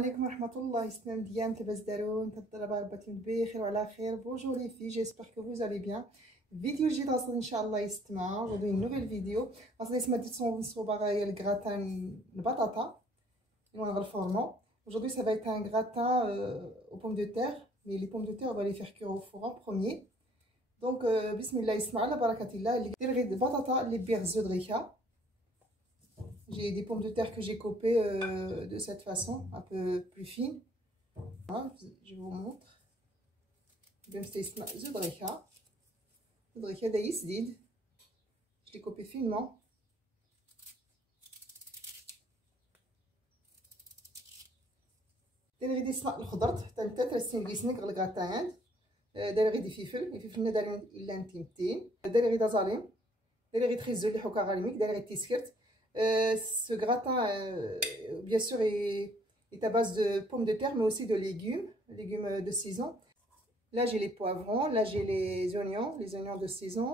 عليكم ورحمة الله. السلام ديالك لاباس دارون تضربوا رباتكم بخير وعلى خير. بونجور لي في جيسبر كو فوز الي بيان. فيديو جديد اصلا ان شاء الله يستمع ودوي نوفيل فيديو اصلا اسمها ديت صوبا غايا الكراتان البطاطا اللي نغلفوهم. Aujourd'hui ça va être un gratin aux pommes de terre, mais les pommes de terre on va les faire cuire au four en premier. Donc bismillah isma ala barakatillah. اللي دير غير البطاطا اللي بيغ زودريكا. J'ai des pommes de terre que j'ai coupées de cette façon, un peu plus fines. Voilà, je vous montre. Je l'ai coupé finement. داير دي السماء الخضر حتى انت ترسين كيسنك الكراتان. داير غير دي الفلفل داير الا انتيمتين. داير غير دازالين. داير غير تخيزو اللي حوكا غالميك. داير غير تيسكرت. Ce gratin, bien sûr, est à base de pommes de terre, mais aussi de légumes de saison. Là, j'ai les poivrons, là, j'ai les oignons de saison.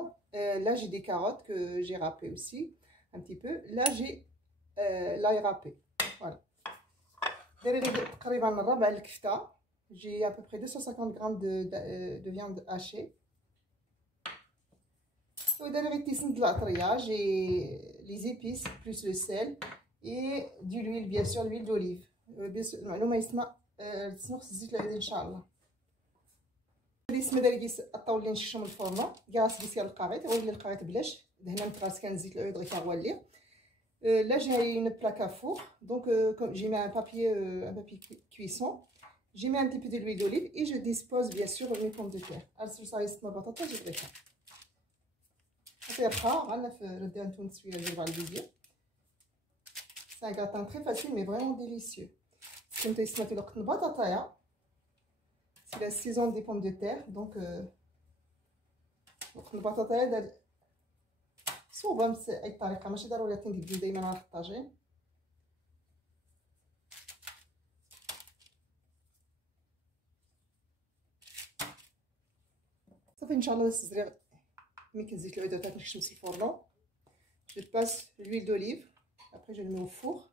Là, j'ai des carottes que j'ai râpées aussi, un petit peu. Là, j'ai l'ail râpé. Voilà. J'ai à peu près 250 grammes de viande hachée. J'ai les épices plus le sel et de l'huile, bien sûr, l'huile d'olive. المعلومه يسمع تسنخ الزيت العادي ان شاء الله. هذه اسمها داريكيس الطاول نششهم الفرن كاع سبيسيال القاعد ولا القاعد بلاش دهنا متراس كان زيت العود غير كغولي. Là j'ai une plaque à four, donc comme j'ai mis un papier cuisson, j'ai mis un petit peu d'huile d'olive et je dispose bien sûr mes pommes de terre. Alors ça reste ma patate, je vais faire. C'est un gratin très facile mais vraiment délicieux. C'est la saison des pommes de terre, donc صوبة بأي طريقة ماشي ضروري تندير دايما على الطاجين. صافي ان شاء الله الزريغ ملي كنزيد العود تاعك نشمس الفرن. Je passe l'huile d'olive, après je le mets au four.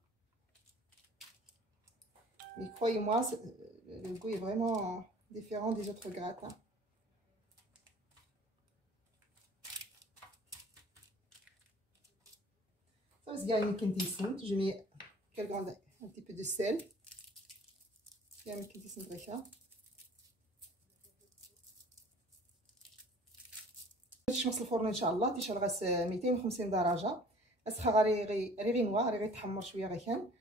Mais croyez-moi, le goût est vraiment différent des autres gratins. Je mets un petit peu de sel. نشمس الفرن ان شاء الله تيشعل غاس 250 درجه. اسخا غير نوار غير تحمر شويه غير كان.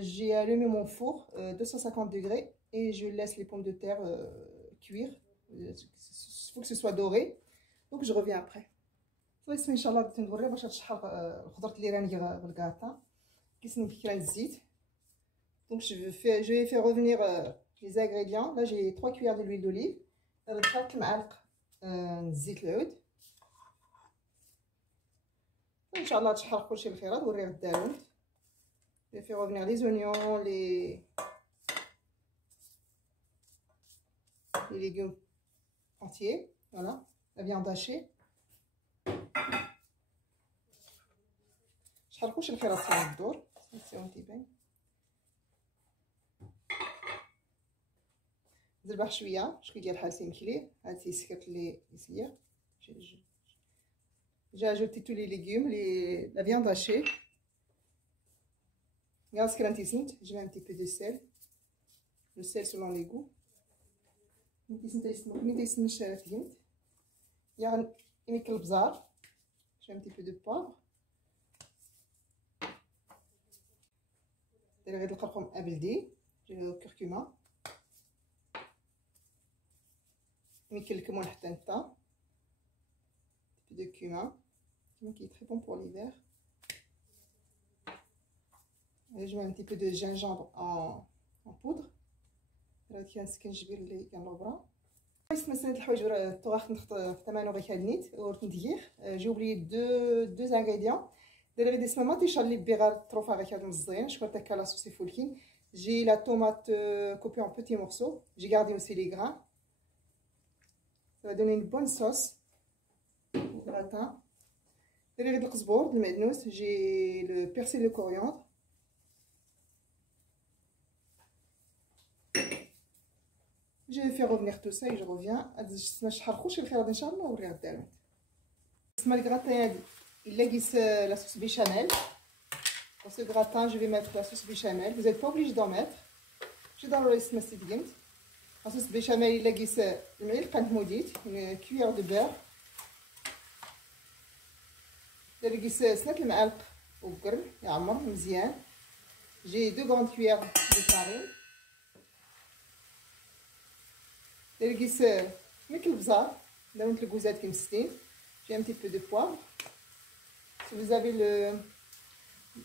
J'ai allumé mon four 250 degrés et je laisse les pommes de terre cuire. Il faut que ce soit doré. Donc je reviens après. بسم ان شاء الله بديت نوري باش تشحر الخضره اللي راني بالكاطا كيسن كيران الزيت. Donc je vais faire revenir les ingrédients. Là j'ai 3 cuillères de l'huile d'olive. ربطت معلق زيت العود. ان شاء الله تشحر كلشي بالخيرات وري غدا. Je vais faire revenir les oignons, les légumes entiers, voilà, la viande hachée. شحال كلشي الخيرات في الدور نسيو تيبان. نزربح شويه ديال الحالسين كلي هاد السكرت اللي يسير. J'ai ajouté tous les légumes, la viande hachée. Je mets un petit peu de sel. Le sel selon les goûts. Je mets un petit peu de poivre. غير القرقم ابلدي الكركمه نميك الكمون حتى نتا de cumin qui est très bon pour l'hiver. Je mets un petit peu de gingembre en poudre. راه كاين السكنجبير اللي كنلوبرا اسم سنه الحوايج الطواخ نخط ثمانو غير كالنيت ورت ندير. j'ai oublié deux ingrédients. داير غير اسمها ما تيشالي بيغا تروفا غير كاد مزيان شكون تاكا لا صوصي فولكين. J'ai la tomate coupée en petits morceaux. J'ai gardé aussi les grains. Ça va donner une bonne sauce au gratin. داير غير القزبور المعدنوس. J'ai le persil, le coriandre. Je vais faire revenir tout ça et je reviens. Le gratin, il existe la sauce béchamel. Pour ce gratin, je vais mettre la sauce béchamel. Vous n'êtes pas obligé d'en mettre. Je vais dans le reste de la sauce béchamel, il existe une cuillère de beurre. Il existe 5 معالق وبقرن يعمر مزيان. J'ai 2 grandes cuillères de farine. Il existe مثل البزار. درت الكوزات كمستين. J'ai un petit peu de poivre. Si vous avez le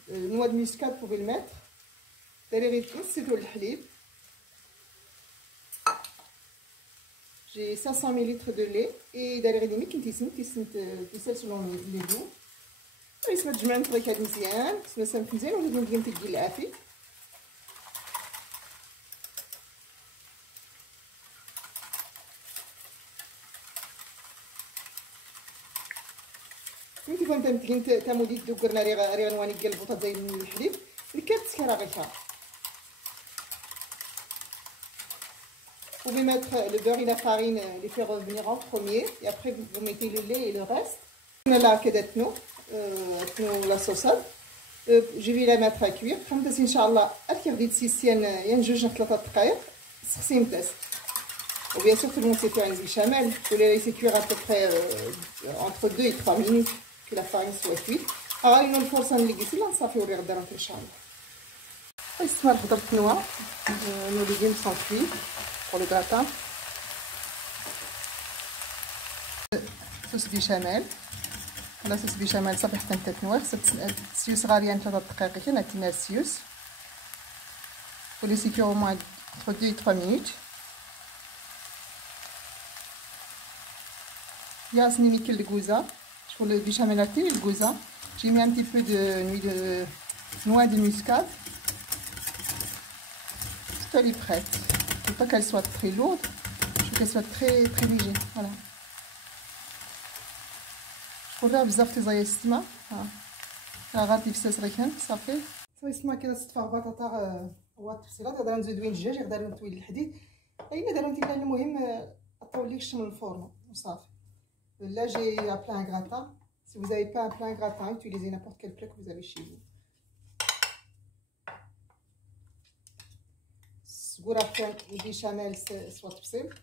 noix de muscade, vous pouvez le mettre. J'ai 500 ml de lait et selon les goûts. يسمى تجمع الفواكه مزيان، تسمى مزيان ولا ندير تدي العافية. كيف فهمت تمتلين تمودي دوكرنا ري غنواني ديال البوطه زي الحليب الكات سكرا غير. Vous pouvez mettre le beurre et la farine, les faire revenir en premier et après vous mettez le lait et le reste. Là كدتنو la sauce. Je vais la mettre à cuire. خمس ان شاء الله اكثر ديال سيسيان يا جوج 3 دقائق سخسي تست. وبيان sûr tout le monde sait faire une béchamel. Vous pouvez la laisser cuire à peu près entre 2 et 3 minutes que la farine soit cuite. غادي الفرصه اللي قلت لها نصافيو ريغ درهم ان شاء الله. استمر حضرت نوا nos légumes sont cuits pour le gratin. Sauce béchamel. La sauce béchamel صافي حتى تتنوى خصها تسيوس غاليان 3 دقائق كي نتينا السيوس. Faut laisser cuire au moins entre 2 et 3 minutes. ياسني ميكل الكوزة. Pour le béchamel latte et le gouza, j'ai mis un petit peu de noix de muscade. Elle est prête. Il ne faut pas qu'elle soit très lourde, je veux qu'elle soit très légère. Voilà. Je vais بزاف تزايد السما. غادي في ريحان صافي. صافي السما كده صفار بطاطا هو التفصيلات. غادي نزيد دوين الدجاج، غادي نطوي الحديد. اين دارو انت المهم طولي الشم الفرن وصافي. Là, j'ai appelé un gratin. Si vous n'avez pas appelé un gratin, utilisez n'importe quel plat que vous avez chez vous. سقور عفوا البيشاميل soit تبصيل.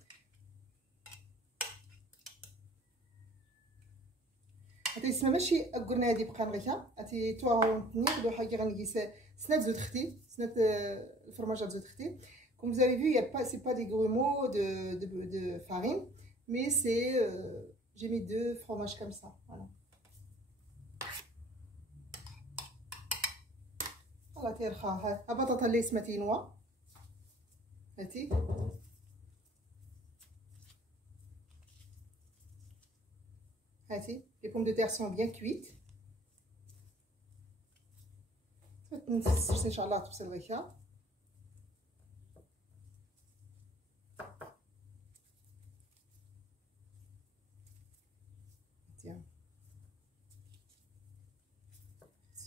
هاتي اسمها ماشي قلنا هادي بقى نغيها. هاتي توارون نيغ حاجه غنقيس سنات زود ختي سنات الفرماجات زود ختي. Comme vous avez vu, il y a pas, c'est pas des grumeaux de farine, mais c'est j'ai mis 2 fromages comme ça, voilà. Voilà, تيرخا ها بطاطا اللي سماتي نوا هاتي. هاتي les pommes de terre sont bien cuites. ان شاء الله تبصل غيكا.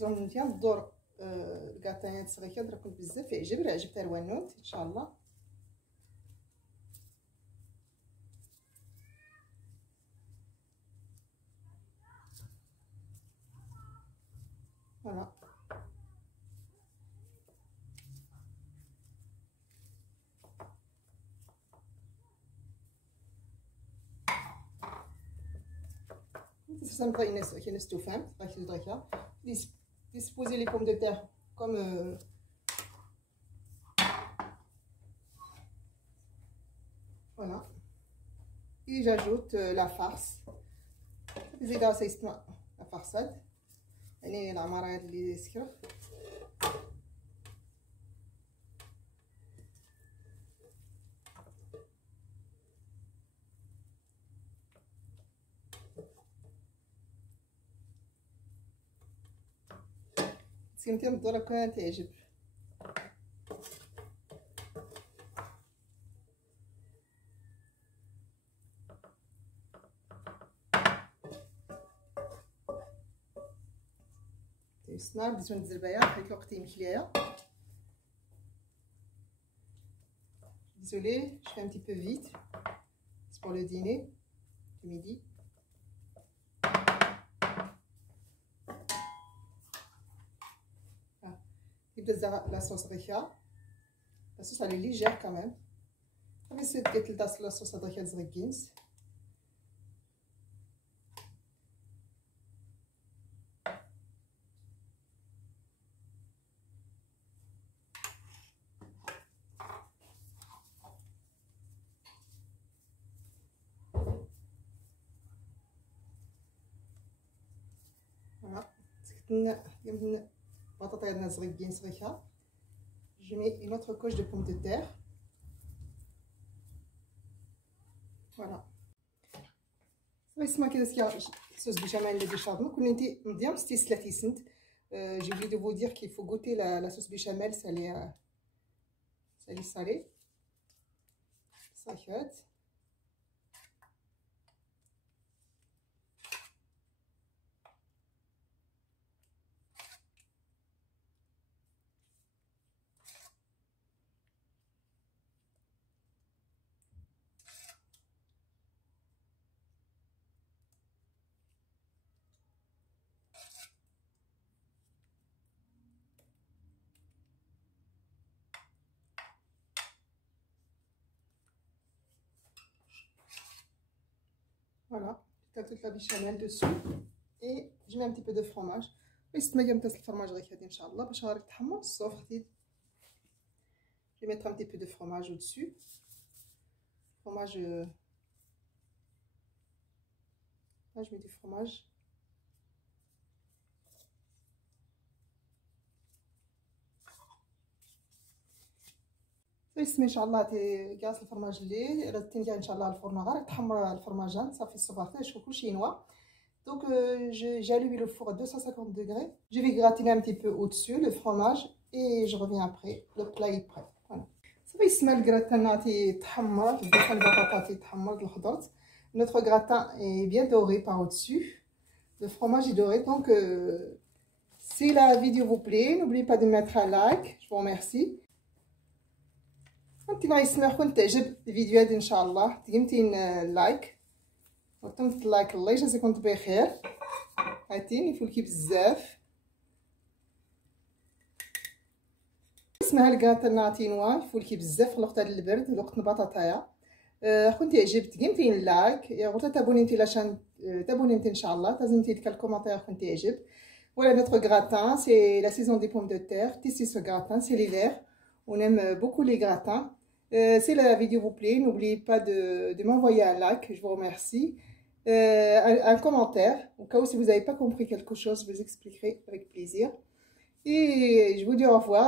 مزيان الدور الكاطيات صغيره دركم بزاف يعجب عجبت الوانوت ان شاء الله. فوالا تفصل بغا الناس كاين ناس توفهم غاكي دركا disposer les pommes de terre comme voilà, et j'ajoute la farce. زيد راسي يسمع la farçade يعني العمارة اللي سكر. سكنتي الدورة كانت تعجب. السنار بديت نزل بها حيت الوقت يمشي ليا. Désolée, je fais un petit peu vite. C'est pour le dîner du midi. Voilà. La sauce richa. La sauce elle est légère quand même. غير ديت لداس لاصوص هذاك زغكينس. Voilà. يمكن بطاطا عندنا زغكين صغيره. Je mets une autre couche de pommes de terre. Voilà. اسمها كذا صوص بيشاميل اللي بيشارمو كون انت مزيان استسلاتي سنت. J'ai oublié de vous dire qu'il faut goûter la sauce béchamel salée. صافيات. Voilà, toute la béchamel dessus et je mets un petit peu de fromage. ويستمر متاس الفرماج غير هادي ان شاء الله باش غادي تحمر الصوف جديد. Je vais mettre un petit peu de fromage au-dessus. Fromage là je mets du fromage. بسم الله ما شاء الله كاس الفرماج اللي ردتني ان شاء الله الفرن غير تحمر الفرماجان صافي الصباح شوفوا كلشي ينوى. Donc j'allume le four à 250 degrés. Je vais gratiner un petit peu au-dessus le fromage et je reviens après. Le plat est prêt. Voilà. صافي يسمى الكراتان تحمر الدخان البطاطا تحمر الخضر. Notre gratin est bien doré par au-dessus. Le fromage est doré. Donc si la vidéo vous plaît, n'oubliez pas de mettre un like. Je vous remercie. كنتي غيسمح كون تعجب الفيديو هذا ان شاء الله ديمتين لايك وطمت اللايك. الله يجازيكم بخير. هاتين يفولكي بزاف اسمها الكاترناتينوا يفولكي بزاف في الوقت ديال البرد وقت البطاطايا. كنتي عجبت ديمتين لايك يا غوتا تابونيتي لاشان تابونيتي ان شاء الله تازمتي لك الكومونتير كنتي عجب. Voilà notre gratin, c'est la saison des pommes de terre. Testez ce gratin, c'est l'hiver. On aime beaucoup les gratins. Si la vidéo vous plaît, n'oubliez pas de m'envoyer un like, je vous remercie. Un commentaire, au cas où si vous n'avez pas compris quelque chose, je vous expliquerai avec plaisir. Et je vous dis au revoir.